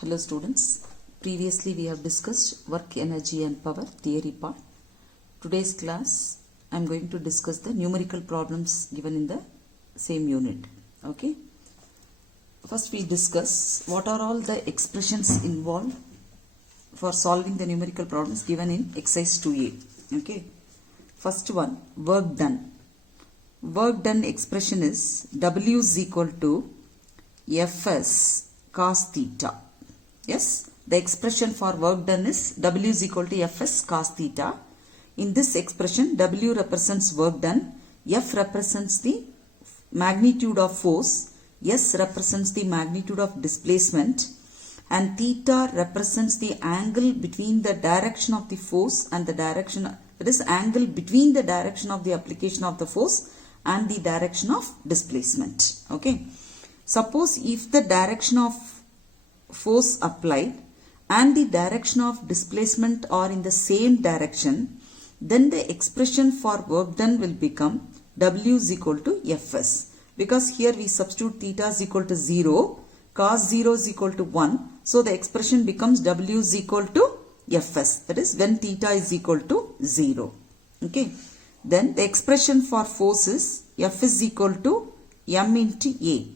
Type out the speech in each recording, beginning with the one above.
Hello students, previously we have discussed work, energy and power theory part. Today's class I am going to discuss the numerical problems given in the same unit. Okay. First we discuss what are all the expressions involved for solving the numerical problems given in exercise 2a. Okay. First one, work done. Work done expression is W is equal to Fs cos theta. Yes, the expression for work done is W is equal to Fs cos theta. In this expression, W represents work done, F represents the magnitude of force, S represents the magnitude of displacement, and theta represents the angle between the direction of the force and the direction, that is angle between the direction of the application of the force and the direction of displacement. Okay. Suppose if the direction of force applied and the direction of displacement are in the same direction, then the expression for work done will become W is equal to Fs. Because here we substitute theta is equal to 0, cos 0 is equal to 1. So the expression becomes W is equal to Fs. That is when theta is equal to 0. Okay. Then the expression for force is F is equal to m into A,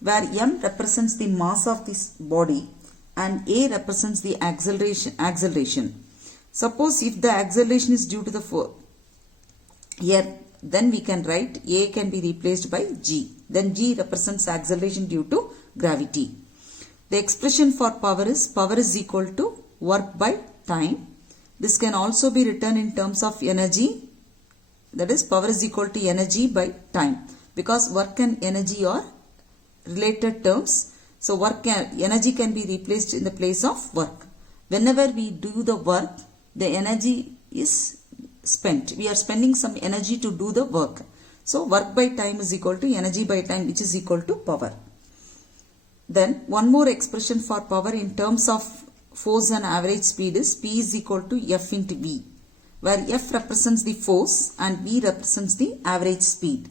where m represents the mass of this body and A represents the acceleration. Suppose if the acceleration is due to the force, here then we can write A can be replaced by G. Then G represents acceleration due to gravity. The expression for power is equal to work by time. This can also be written in terms of energy. That is power is equal to energy by time, because work and energy are related terms. So energy can be replaced in the place of work. Whenever we do the work, the energy is spent. We are spending some energy to do the work. So work by time is equal to energy by time, which is equal to power. Then one more expression for power in terms of force and average speed is P is equal to F into V, where F represents the force and V represents the average speed.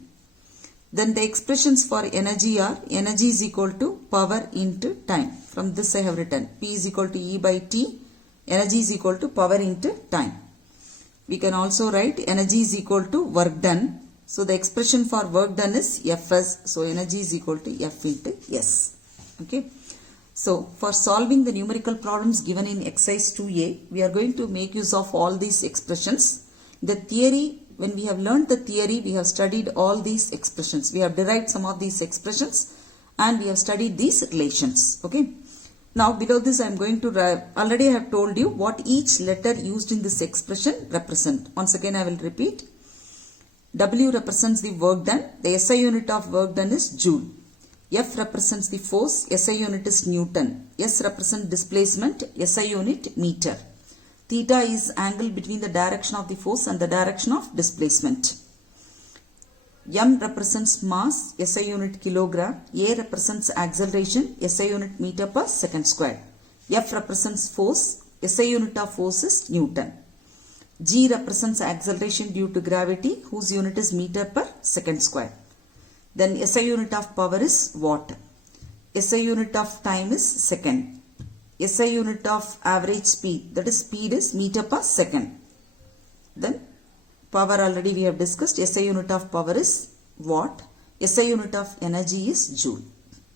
Then the expressions for energy are energy is equal to power into time. From this I have written P is equal to E by T. Energy is equal to power into time. We can also write energy is equal to work done. So the expression for work done is Fs. So energy is equal to F into S. Okay. So for solving the numerical problems given in exercise 2a, we are going to make use of all these expressions. The theory, when we have learned the theory, we have studied all these expressions. We have derived some of these expressions and we have studied these relations. Okay. Now below this I am going to write, already I have told you what each letter used in this expression represent. Once again I will repeat. W represents the work done. The SI unit of work done is Joule. F represents the force. SI unit is Newton. S represents displacement. SI unit meter. Theta is angle between the direction of the force and the direction of displacement. M represents mass, SI unit kilogram. A represents acceleration, SI unit meter per second square. F represents force, SI unit of force is Newton. G represents acceleration due to gravity, whose unit is meter per second square. Then SI unit of power is watt. SI unit of time is second. SI unit of average speed, that is speed is meter per second. Then power already we have discussed. SI unit of power is watt. SI unit of energy is joule.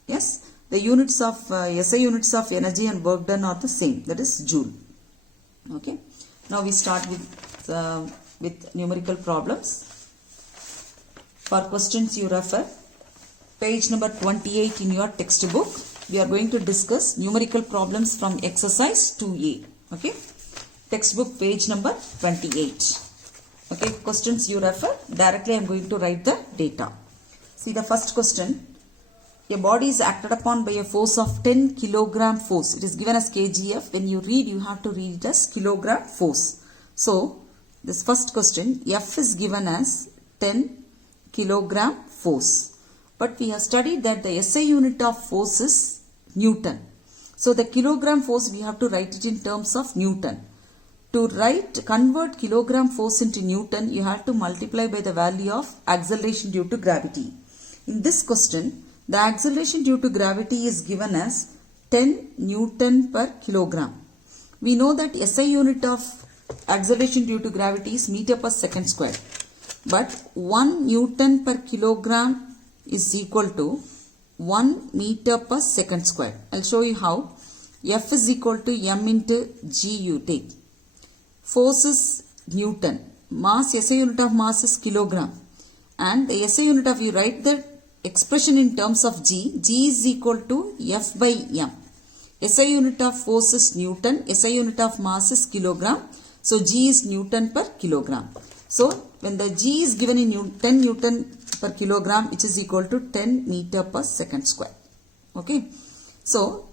Yes, the units of SI units of energy and work done are the same. That is joule. Okay. Now we start with numerical problems. For questions you refer page number 28 in your textbook. We are going to discuss numerical problems from exercise 2a. Okay. Textbook page number 28. Okay, questions you refer. Directly I am going to write the data. See the first question. A body is acted upon by a force of 10 kilogram force. It is given as kgf. When you read, you have to read it as kilogram force. So, this first question, F is given as 10 kilogram force. But we have studied that the SI unit of force is Newton. So, the kilogram force we have to write it in terms of Newton. To convert kilogram force into Newton, you have to multiply by the value of acceleration due to gravity. In this question, the acceleration due to gravity is given as 10 Newton per kilogram. We know that SI unit of acceleration due to gravity is meter per second square. But 1 Newton per kilogram is equal to 1 meter per second square. I'll show you how. F is equal to m into g you take. Force is Newton. Mass, SI unit of mass is kilogram. And the SI unit of, you write the expression in terms of g. G is equal to F by m. SI unit of force is Newton. SI unit of mass is kilogram. So G is Newton per kilogram. So when the G is given in 10 Newton per kilogram, which is equal to 10 meter per second square. Okay. So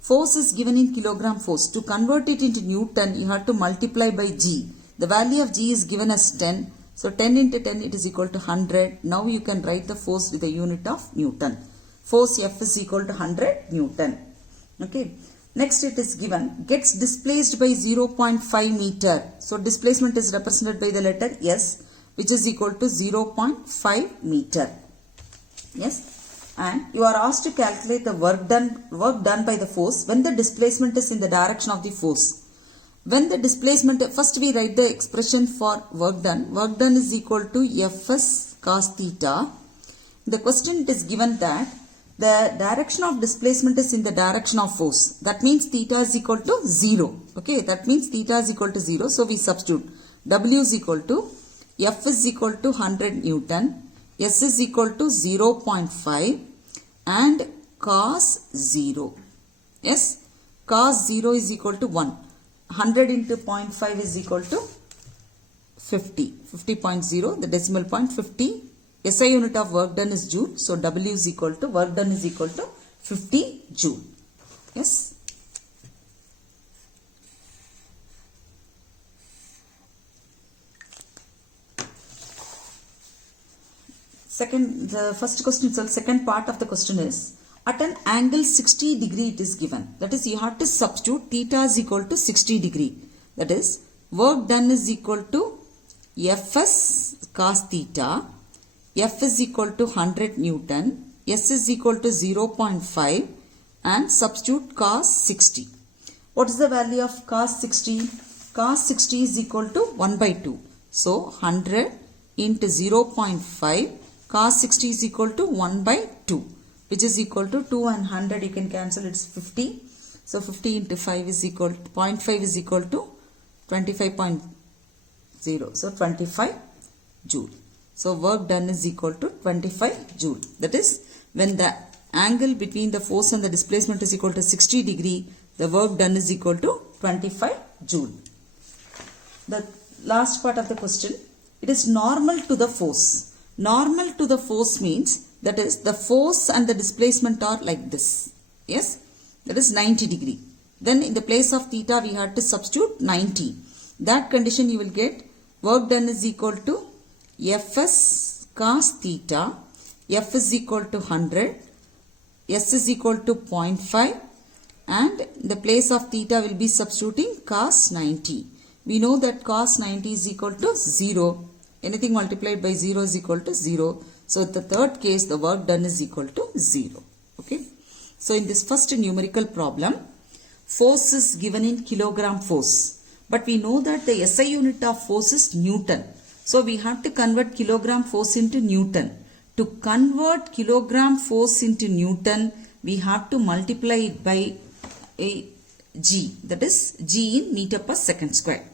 force is given in kilogram force. To convert it into Newton, you have to multiply by G. The value of G is given as 10. So 10 into 10, it is equal to 100. Now you can write the force with the unit of Newton. Force F is equal to 100 Newton. Okay. Next it is given, gets displaced by 0.5 meter. So displacement is represented by the letter S, which is equal to 0.5 meter. Yes. And you are asked to calculate the work done by the force when the displacement is in the direction of the force. When the displacement, first we write the expression for work done. Work done is equal to Fs cos theta. The question it is given that the direction of displacement is in the direction of force. That means theta is equal to 0. Okay, that means theta is equal to 0. So we substitute W is equal to F is equal to 100 Newton, S is equal to 0.5 and cos 0. Yes, cos 0 is equal to 1. 100 into 0.5 is equal to 50. 50.0, the decimal point 50. SI unit of work done is joule. So W is equal to, work done is equal to 50 joule. Yes. The first question itself, second part of the question is, at an angle 60 degree it is given. That is, you have to substitute theta is equal to 60 degree. That is, work done is equal to Fs cos theta. F is equal to 100 Newton, S is equal to 0.5 and substitute cos 60. What is the value of cos 60? Cos 60 is equal to 1 by 2. So 100 into 0.5, cos 60 is equal to 1 by 2, which is equal to 2 and 100 you can cancel, it's 50. So 50 into 5 is equal to 0.5 is equal to 25.0. So 25 joule. So work done is equal to 25 joule. That is, when the angle between the force and the displacement is equal to 60 degree, the work done is equal to 25 joule. The last part of the question, it is normal to the force. Normal to the force means, that is, the force and the displacement are like this. Yes, that is 90 degree. Then in the place of theta we have to substitute 90. That condition you will get work done is equal to Fs cos theta, F is equal to 100, S is equal to 0.5 and in the place of theta will be substituting cos 90. We know that cos 90 is equal to 0. Anything multiplied by 0 is equal to 0. So in the third case the work done is equal to 0. Okay. So in this first numerical problem, force is given in kilogram force. But we know that the SI unit of force is Newton. So we have to convert kilogram force into Newton. To convert kilogram force into Newton, we have to multiply it by a G. That is G in meter per second square.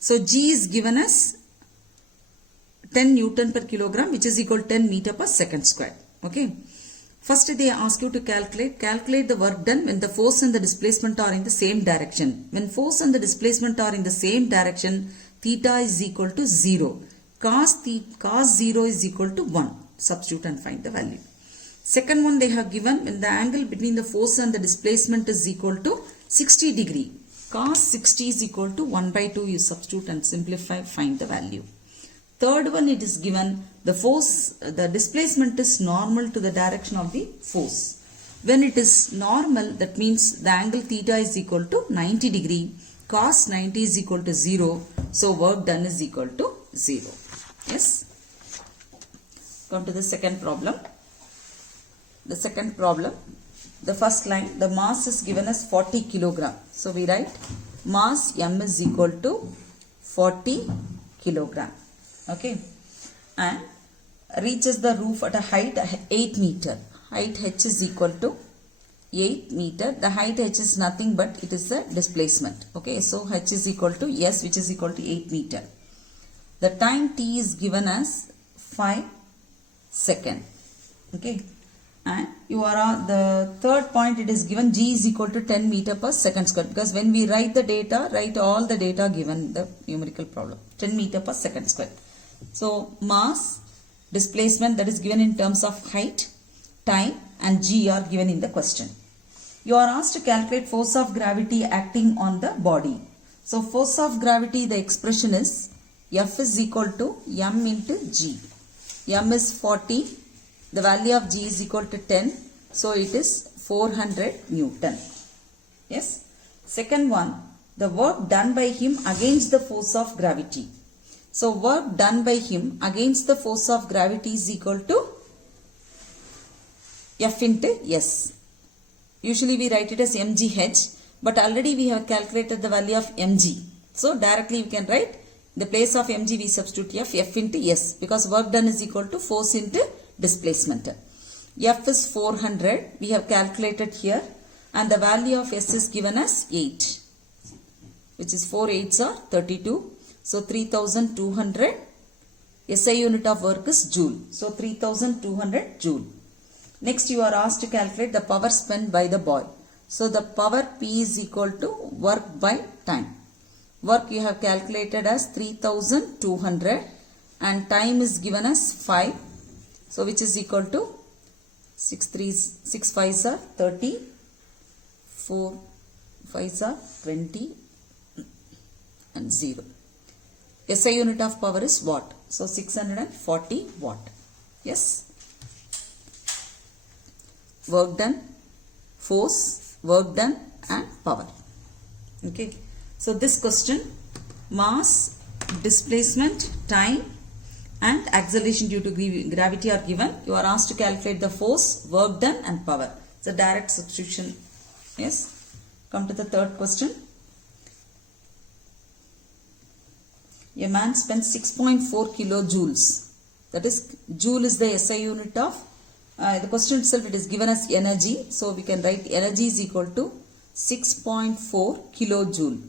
So G is given as 10 Newton per kilogram, which is equal to 10 meter per second square. Okay. First they ask you to calculate the work done when the force and the displacement are in the same direction. When force and the displacement are in the same direction, theta is equal to 0. Cos 0 is equal to 1. Substitute and find the value. Second one they have given, when the angle between the force and the displacement is equal to 60 degree. Cos 60 is equal to 1 by 2. You substitute and simplify, find the value. Third one, it is given the displacement is normal to the direction of the force. When it is normal, that means the angle theta is equal to 90 degree. Cos 90 is equal to 0. So work done is equal to 0. Yes. Come to the second problem. The second problem, the first line, the mass is given as 40 kilogram. So we write mass M is equal to 40 kilogram. Okay. And reaches the roof at a height 8 meter. Height h is equal to 8 meter. The height h is nothing but it is the displacement. Okay. So h is equal to s, which is equal to 8 meter. The time t is given as 5 seconds. Okay. And you are on the third point, it is given g is equal to 10 meter per second square, because when we write the data, write all the data given in the numerical problem, 10 meter per second square. So mass, displacement, that is given in terms of height, time and g are given in the question. You are asked to calculate force of gravity acting on the body. So force of gravity, the expression is F is equal to m into g. M is 40. The value of g is equal to 10. So it is 400 Newton. Yes. Second one, the work done by him against the force of gravity. So work done by him against the force of gravity is equal to F into S. Usually we write it as mgh, but already we have calculated the value of mg. So directly we can write, in the place of mg we substitute F into S, because work done is equal to force into displacement. F is 400, we have calculated here, and the value of S is given as 8, which is 4 8s are 32. So 3200. SI unit of work is joule. So 3200 joule. Next you are asked to calculate the power spent by the boy. So the power P is equal to work by time. Work you have calculated as 3200 and time is given as 5. So which is equal to 6 5s are 30, 4 5s are 20 and 0. SI unit of power is watt. So 640 watt. Yes. Work done, force, work done and power. Okay. So this question, mass, displacement, time and acceleration due to gravity are given. You are asked to calculate the force, work done and power. It's a direct substitution. Yes. Come to the third question. A man spends 6.4 kilojoules. That is, joule is the SI unit of, the question itself it is given as energy. So we can write energy is equal to 6.4 kilojoule.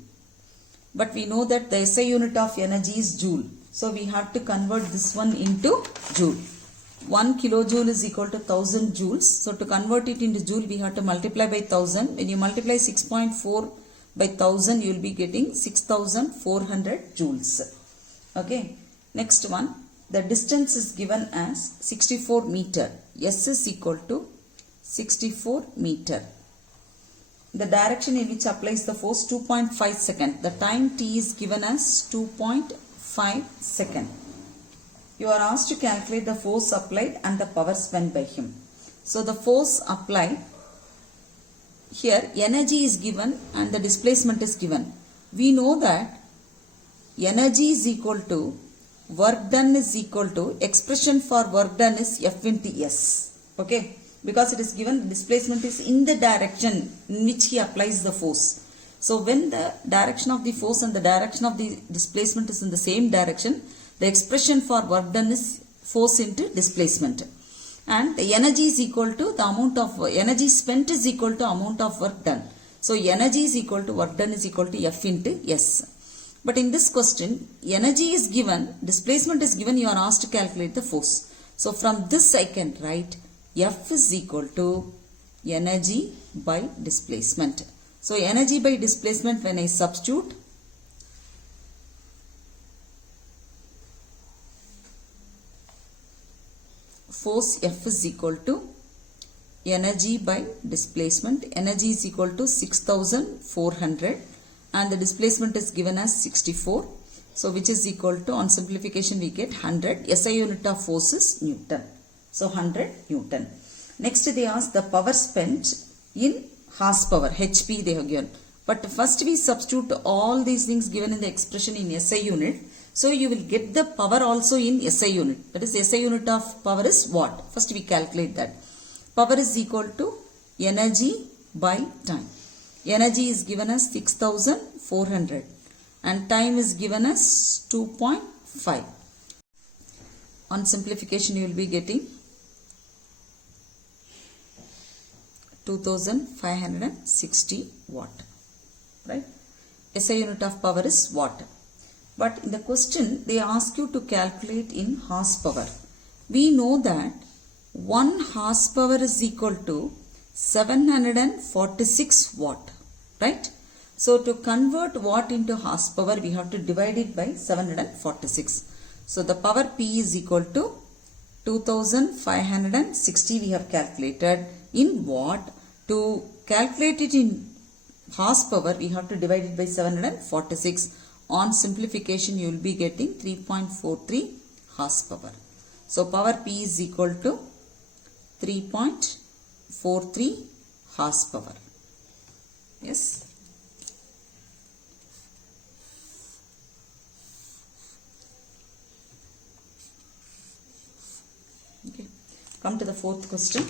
But we know that the SI unit of energy is joule. So we have to convert this one into joule. 1 kilojoule is equal to 1000 joules. So to convert it into joule, we have to multiply by 1000. When you multiply 6.4 by 1000, you will be getting 6400 joules. Okay. Next one. The distance is given as 64 meter. S is equal to 64 meter. The direction in which applies the force 2.5 second. The time t is given as 2.5 second. You are asked to calculate the force applied and the power spent by him. So the force applied, here energy is given and the displacement is given. We know that energy is equal to work done is equal to, expression for work done is F into S. Okay. Because it is given displacement is in the direction in which he applies the force. So when the direction of the force and the direction of the displacement is in the same direction, the expression for work done is force into displacement. And the energy is equal to the amount of energy spent is equal to amount of work done. So energy is equal to work done is equal to F into S. But in this question, energy is given, displacement is given, you are asked to calculate the force. So from this I can write F is equal to energy by displacement. So energy by displacement, when I substitute, force F is equal to energy by displacement. Energy is equal to 6400 and the displacement is given as 64. So which is equal to, on simplification we get 100. SI unit of force is Newton. So 100 Newton. Next they ask the power spent in horsepower, HP they have given. But first we substitute all these things given in the expression in SI unit. So you will get the power also in SI unit. That is, SI unit of power is watt. First we calculate that. Power is equal to energy by time. Energy is given as 6400 and time is given as 2.5. On simplification you will be getting 2560 watt, right? SI unit of power is watt. But in the question they ask you to calculate in horsepower. We know that 1 horsepower is equal to 746 watt, right? So to convert watt into horsepower we have to divide it by 746. So the power P is equal to 2560 we have calculated in watt. To calculate it in horsepower we have to divide it by 746. On simplification you will be getting 3.43 horsepower. So power P is equal to 3.43 horsepower. Yes. Okay. Come to the fourth question.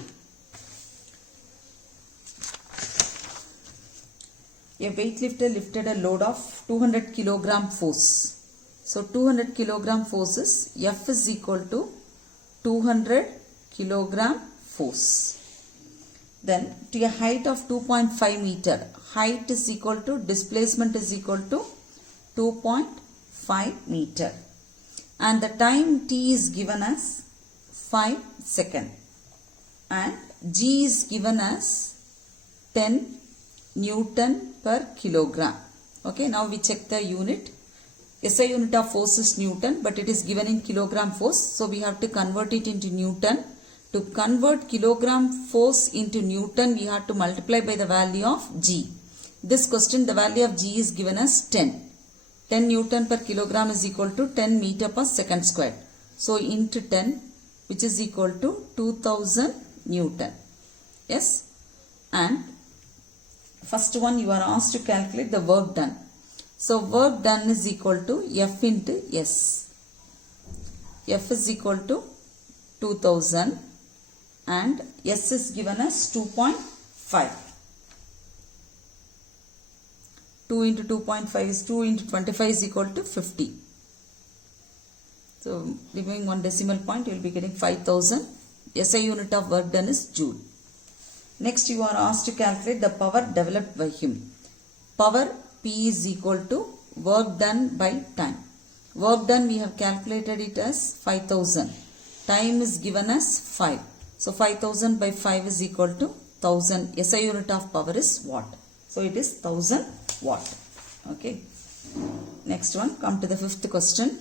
A weightlifter lifted a load of 200 kilogram force. So 200 kilogram force is F is equal to 200 kilogram force. Then to a height of 2.5 meter, height is equal to displacement is equal to 2.5 meter. And the time T is given as 5 seconds. And G is given as 10 Newton per kilogram. Okay, now we check the unit. SI unit of force is Newton, but it is given in kilogram force. So we have to convert it into Newton. To convert kilogram force into Newton, we have to multiply by the value of G. This question, the value of G is given as 10. 10 Newton per kilogram is equal to 10 meter per second square. So into 10, which is equal to 2000 Newton. Yes. And first one you are asked to calculate the work done. So work done is equal to F into S. F is equal to 2000 and S is given as 2.5. 2 into 2.5 is 2 into 25 is equal to 50. So removing one decimal point you will be getting 5000. SI unit of work done is Joule. Next you are asked to calculate the power developed by him. Power P is equal to work done by time. Work done we have calculated it as 5000. Time is given as 5. So 5000 by 5 is equal to 1000. SI unit of power is watt. So it is 1000 watt. Okay. Next one, come to the fifth question.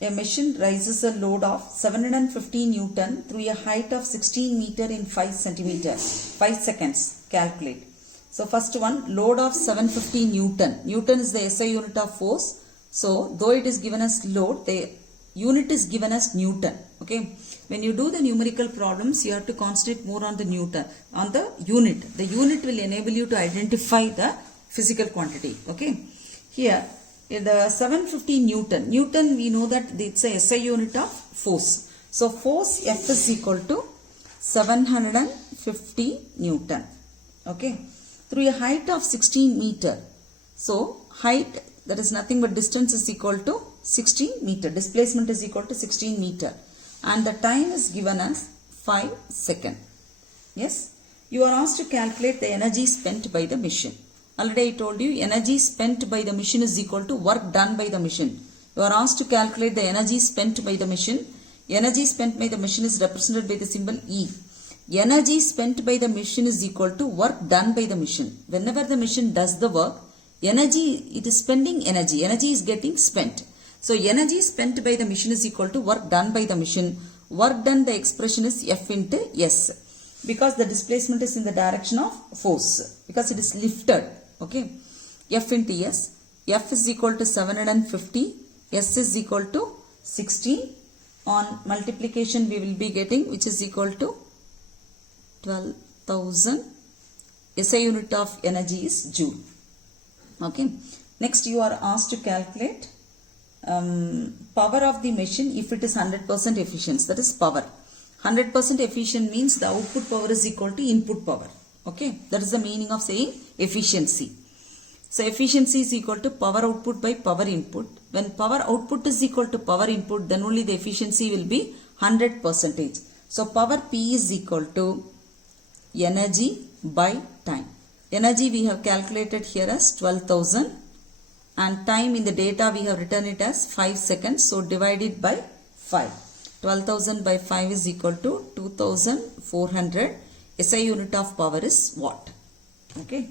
A machine raises a load of 750 Newton through a height of 16 meter in 5 seconds. Calculate. So first one, load of 750 Newton. Newton is the SI unit of force. So though it is given as load, the unit is given as Newton. Okay. When you do the numerical problems, you have to concentrate more on the Newton, on the unit. The unit will enable you to identify the physical quantity. Okay. Here, the 750 Newton. Newton, we know that it's a SI unit of force. So force F is equal to 750 Newton. Okay. Through a height of 16 meter. So height, that is nothing but distance, is equal to 16 meter. Displacement is equal to 16 meter. And the time is given as 5 seconds. Yes. You are asked to calculate the energy spent by the machine. Already I told you energy spent by the machine is equal to work done by the machine. You are asked to calculate the energy spent by the machine. Energy spent by the machine is represented by the symbol E. Energy spent by the machine is equal to work done by the machine. Whenever the machine does the work, energy, it is spending energy. Energy is getting spent. So energy spent by the machine is equal to work done by the machine. Work done, the expression is F into S. Because the displacement is in the direction of force. Because it is lifted. Okay. F into S. F is equal to 750. S is equal to 16. On multiplication we will be getting, which is equal to 12,000. SI unit of energy is Joule. Okay. Next you are asked to calculate power of the machine if it is 100% efficiency, that is power. 100% efficient means the output power is equal to input power. Okay, that is the meaning of saying efficiency. So efficiency is equal to power output by power input. When power output is equal to power input, then only the efficiency will be 100%. So power P is equal to energy by time. Energy we have calculated here as 12,000 and time in the data we have written it as 5 seconds. So divided by 5. 12,000 by 5 is equal to 2,400. SI unit of power is watt. Okay.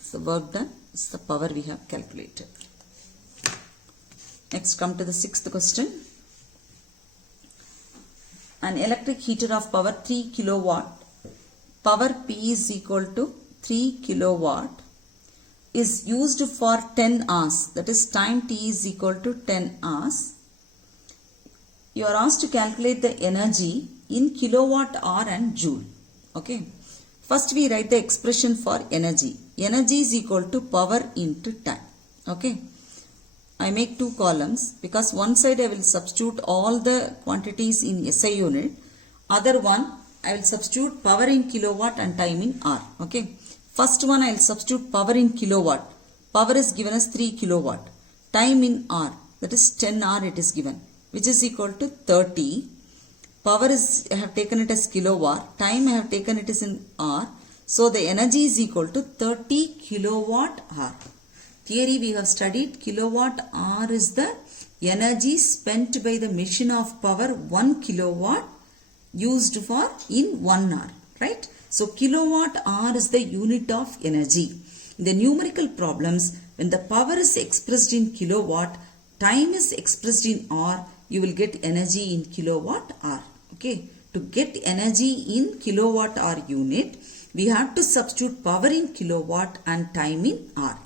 So work done. It's the power we have calculated. Next come to the 6th question. An electric heater of power 3 kilowatt. Power P is equal to 3 kilowatt is used for 10 hours. That is time T is equal to 10 hours. You are asked to calculate the energy in kilowatt hour and joule. Okay. First we write the expression for energy. Energy is equal to power into time. Okay. I make two columns because one side I will substitute all the quantities in SI unit. Other one I will substitute power in kilowatt and time in hour. Okay. First one I will substitute power in kilowatt. Power is given as 3 kilowatt. Time in hour, that is 10 hour it is given, which is equal to 30. Power is, I have taken it as kilowatt. Time I have taken it as in hour. So the energy is equal to 30 kilowatt hour. Theory we have studied kilowatt hour is the energy spent by the machine of power 1 kilowatt used for in 1 hour. Right? So kilowatt hour is the unit of energy. In the numerical problems, when the power is expressed in kilowatt, time is expressed in hour, you will get energy in kilowatt hour. Okay. To get energy in kilowatt hour unit, we have to substitute power in kilowatt and time in hour.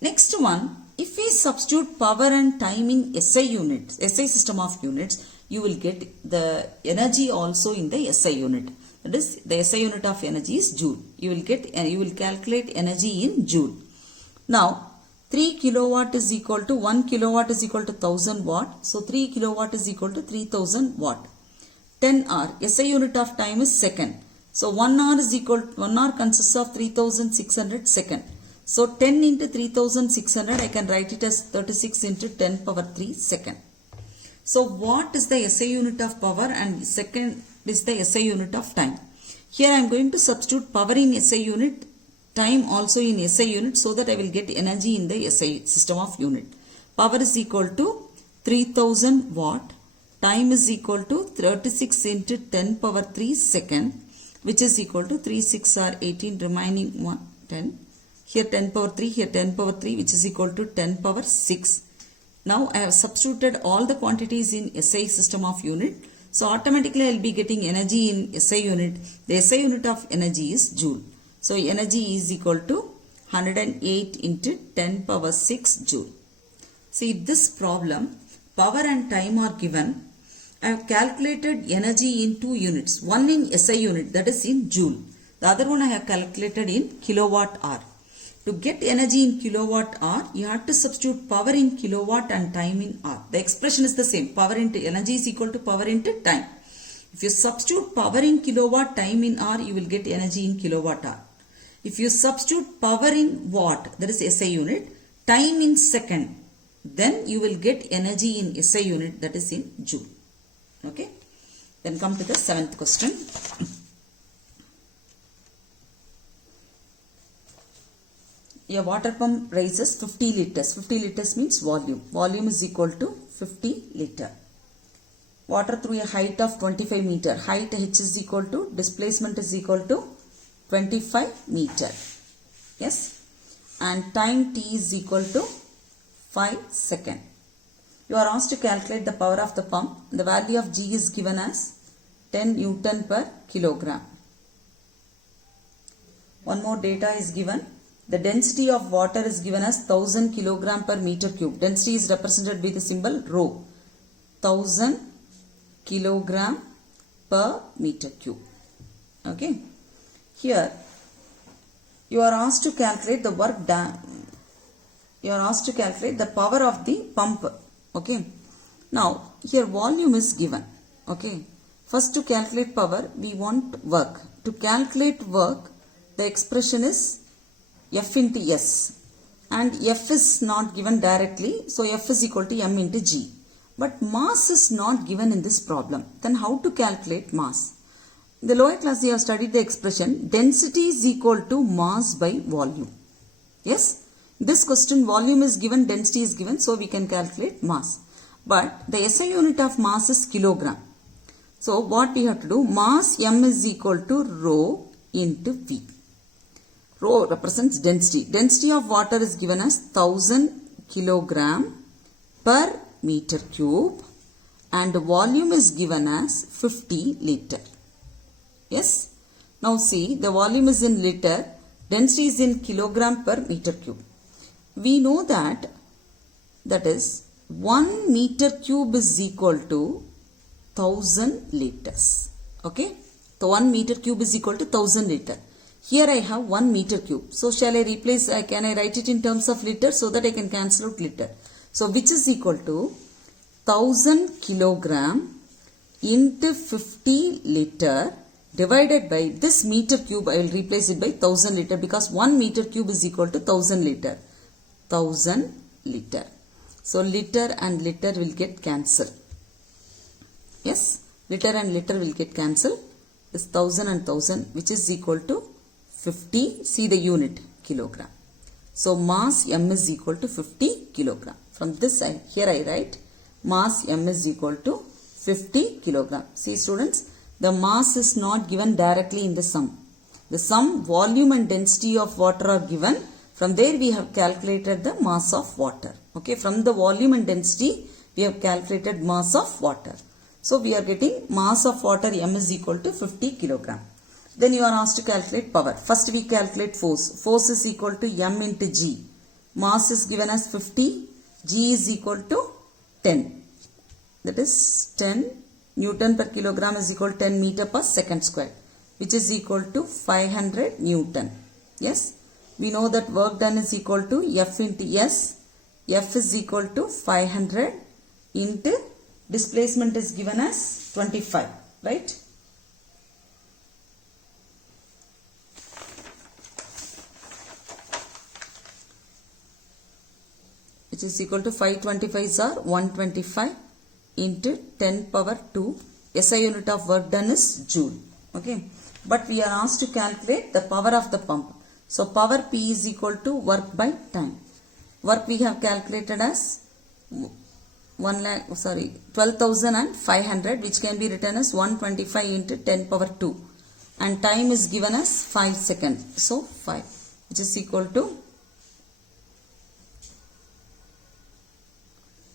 Next one, if we substitute power and time in SI units, SI system of units, you will get the energy also in the SI unit. That is, the SI unit of energy is joule. You will calculate energy in joule. Now, 3 kilowatt is equal to 1 kilowatt is equal to 1000 watt. So 3 kilowatt is equal to 3000 watt. 10 hour. SI unit of time is second. So 1 hour consists of 3600 second. So 10 into 3600, I can write it as 36 into 10 power 3 second. So watt is the SI unit of power and second is the SI unit of time. Here I am going to substitute power in SI unit, time also in SI unit, so that I will get energy in the SI system of unit. Power is equal to 3000 watt. Time is equal to 36 into 10 power 3 second, which is equal to 3 6 are 18, remaining 1 10. Here 10 power 3, here 10 power 3, which is equal to 10 power 6. Now I have substituted all the quantities in SI system of unit. So automatically I will be getting energy in SI unit. The SI unit of energy is joule. So energy is equal to 108 into 10 power 6 joule. See this problem, power and time are given. I have calculated energy in two units. One in SI unit, that is in joule. The other one I have calculated in kilowatt hour. To get energy in kilowatt hour, you have to substitute power in kilowatt and time in hour. The expression is the same. Power into energy is equal to power into time. If you substitute power in kilowatt, time in hour, you will get energy in kilowatt hour. If you substitute power in watt, that is SI unit, time in second, then you will get energy in SI unit, that is in joule. Okay. Then come to the 7th question. A water pump raises 50 liters. 50 liters means volume. Volume is equal to 50 liter. Water through a height of 25 meter. Height h is equal to, displacement is equal to 25 meter. Yes. And time t is equal to 5 seconds. You are asked to calculate the power of the pump. The value of G is given as 10 Newton per kilogram. One more data is given. The density of water is given as 1000 kilogram per meter cube. Density is represented with the symbol rho. 1000 kilogram per meter cube. Okay. Here you are asked to calculate the work done. You are asked to calculate the power of the pump. Okay. Now here volume is given. Okay. First, to calculate power, we want work. To calculate work, the expression is F into S. And F is not given directly, so F is equal to M into G. But mass is not given in this problem. Then how to calculate mass? In the lower class, you have studied the expression density is equal to mass by volume. Yes? This question, volume is given, density is given, so we can calculate mass. But the SI unit of mass is kilogram. So what we have to do? Mass M is equal to rho into V. Rho represents density. Density of water is given as 1000 kilogram per meter cube and volume is given as 50 liter. Yes. Now see, the volume is in liter, density is in kilogram per meter cube. We know that is 1 meter cube is equal to 1000 liters. Okay. So 1 meter cube is equal to 1000 liter. Here I have 1 meter cube. So shall I replace, can I write it in terms of liter so that I can cancel out liter. So which is equal to 1000 kilogram into 50 liter divided by this meter cube. I will replace it by 1000 liter because 1 meter cube is equal to 1000 liter. 1000 liter. So liter and liter will get cancelled. Yes, liter and liter will get cancelled. This 1000 and 1000 which is equal to 50. See the unit, kilogram. So mass M is equal to 50 kilogram. From this side, here I write mass M is equal to 50 kilogram. See students, the mass is not given directly in the sum. The sum, volume and density of water are given. From there we have calculated the mass of water. Okay, from the volume and density we have calculated mass of water. So we are getting mass of water M is equal to 50 kilogram. Then you are asked to calculate power. First we calculate force. Force is equal to M into G. Mass is given as 50. G is equal to 10. That is 10 Newton per kilogram is equal to 10 meter per second square, which is equal to 500 Newton. Yes. We know that work done is equal to F into S. F is equal to 500 into displacement is given as 25. Right. Which is equal to 525s are 125 into 10 power 2. SI unit of work done is joule. Okay. But we are asked to calculate the power of the pump. So power P is equal to work by time. Work we have calculated as 12,500, which can be written as 125 into 10 power 2. And time is given as 5 seconds. So 5, which is equal to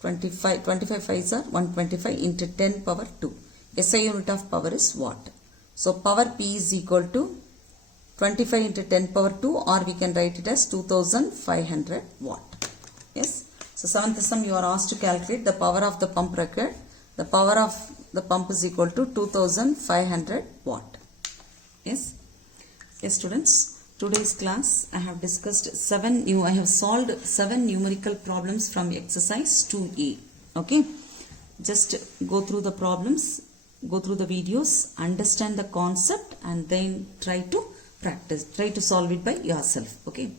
25 5s are 125 into 10 power 2. SI unit of power is watt. So power P is equal to 25 into 10 power 2, or we can write it as 2500 watt. Yes. So seventh sum you are asked to calculate the power of the pump required. The power of the pump is equal to 2500 watt. Yes. Yes students. Today's class I have discussed I have solved 7 numerical problems from exercise 2A. Okay. Just go through the problems, go through the videos, understand the concept and then try to practice, try to solve it by yourself. Okay.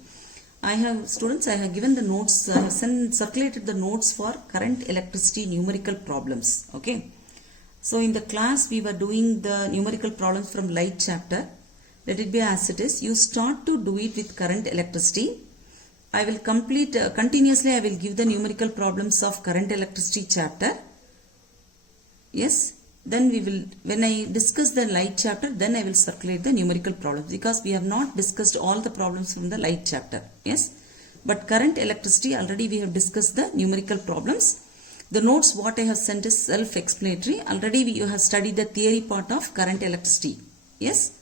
I have given the notes, I have circulated the notes for current electricity numerical problems. Okay. So in the class we were doing the numerical problems from light chapter. Let it be as it is. You start to do it with current electricity. I will complete continuously. I will give the numerical problems of current electricity chapter. Yes. Then we will, when I discuss the light chapter, then I will circulate the numerical problems, because we have not discussed all the problems from the light chapter. Yes. But current electricity already we have discussed the numerical problems. The notes what I have sent is self-explanatory. Already you have studied the theory part of current electricity. Yes.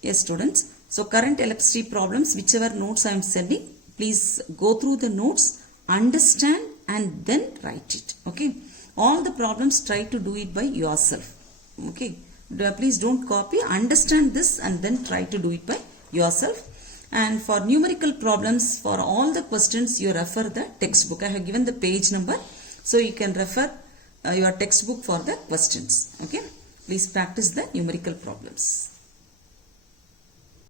Yes students. So current electricity problems, whichever notes I am sending, please go through the notes, understand and then write it. Okay. All the problems try to do it by yourself. Okay. Please don't copy, understand this and then try to do it by yourself. And for numerical problems, for all the questions you refer the textbook. I have given the page number. So you can refer your textbook for the questions. Okay, please practice the numerical problems.